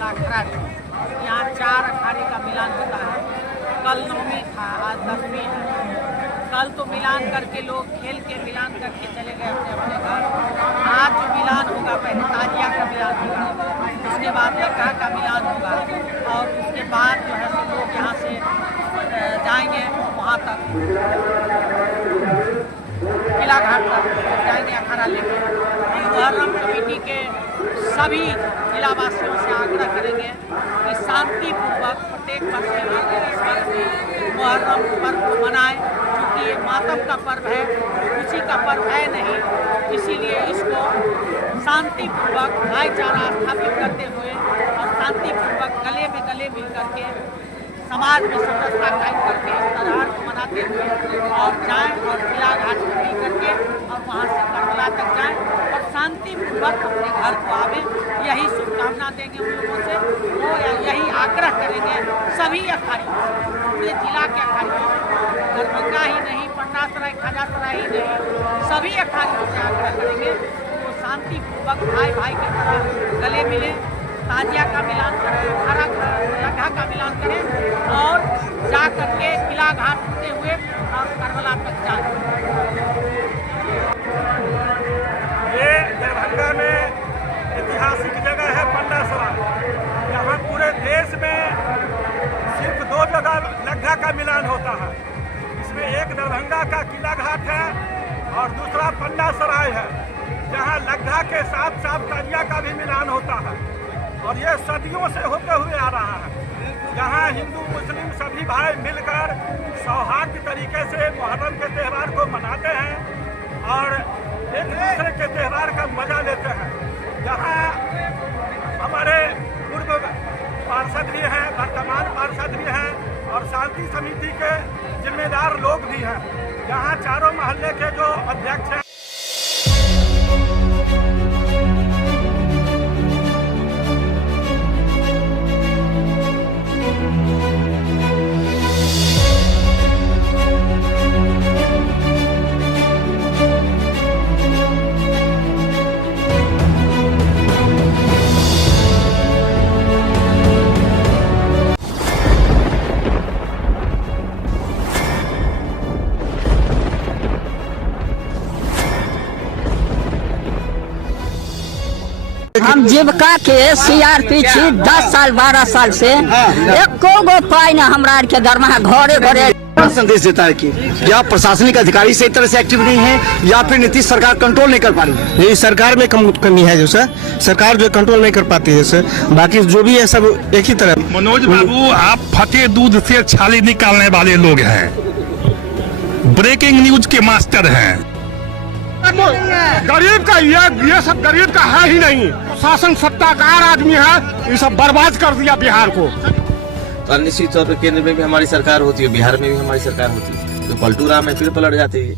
लाखराज यहाँ 4 अखाड़े का मिलान होता है। कल 9वीं था, आज 10वीं है। कल तो मिलान करके लोग खेल के मिलान करके चले गए अपने अपने घर। आज जो मिलान होगा पहले ताजिया का मिलान होगा, उसके बाद लक्का का मिलान होगा और उसके बाद जो है लोग यहाँ से जाएंगे वहाँ तक किला घाट तक जाएंगे अखाड़ा लेके। मुहर्रम कमेटी के सभी जिलावासियों से आग्रह करेंगे कि शांतिपूर्वक प्रत्येक वर्ष मुहर्रम पर्व को मनाएं, क्योंकि ये मातम का पर्व है, खुशी का पर्व है नहीं। इसीलिए इसको शांतिपूर्वक भाईचारा स्थापित करते हुए और शांतिपूर्वक गले में गले मिल करके समाज में स्वतंत्रता कायम करके त्योहार को मनाते हुए और जाएं और किला घाट खड़ी करके और वहाँ से करबला तक जाएं और शांतिपूर्वक अपने घर को आवे। यही शुभकामना देंगे उन लोगों से और यही आग्रह करेंगे सभी अखाड़ियों, पूरे जिला के अखाड़ियों, दरभंगा ही नहीं, पटना सराय, खाजा सराय ही नहीं, सभी अखाड़ियों से आग्रह करेंगे वो शांतिपूर्वक भाई भाई की तरह गले मिले, ताजिया का मिलान करें, लक्का का मिलान करें और जा करके किला घाट होते हुए और करबला तक जाएं। ये दरभंगा में ऐतिहासिक जगह है पंडा सराय। यहाँ पूरे देश में सिर्फ 2 जगह लक्का का मिलान होता है। इसमें एक दरभंगा का किला घाट है और दूसरा पंडा सराय है, जहाँ लक्का के साथ साथ ताजिया का भी मिलान होता है और ये सदियों से होते हुए आ रहा है। यहाँ हिंदू मुस्लिम सभी भाई मिलकर सौहार्द तरीके से मुहर्रम के त्यौहार को मनाते हैं और एक दूसरे के त्यौहार का मजा लेते हैं। यहाँ हमारे पूर्व पार्षद भी हैं, वर्तमान पार्षद भी हैं और शांति समिति के जिम्मेदार लोग भी हैं। यहाँ चारों मोहल्ले के जो अध्यक्ष हैं हम जीविका के सीआरपी छी 10 साल 12 साल से एको गो पाई न हमरा के दरमाहा घरे घरे संदेश देता है कि या प्रशासनिक अधिकारी सही तरह से एक्टिव नहीं है या फिर नीतीश सरकार कंट्रोल नहीं कर पा रही है। ये सरकार में कमी है जो सर, सरकार जो कंट्रोल नहीं कर पाती है सर, बाकी जो भी है सब एक ही तरह। मनोज बाबू, आप फटे दूध से छाली निकालने वाले लोग हैं, ब्रेकिंग न्यूज के मास्टर हैं। गरीब का ये सब गरीब का है ही नहीं। शासन सत्ताकार आदमी है, ये सब बर्बाद कर दिया बिहार को। तो निश्चित तौर पर केंद्र में भी हमारी सरकार होती है, बिहार में भी हमारी सरकार होती है, तो पलटू राम में फिर पलट जाती है।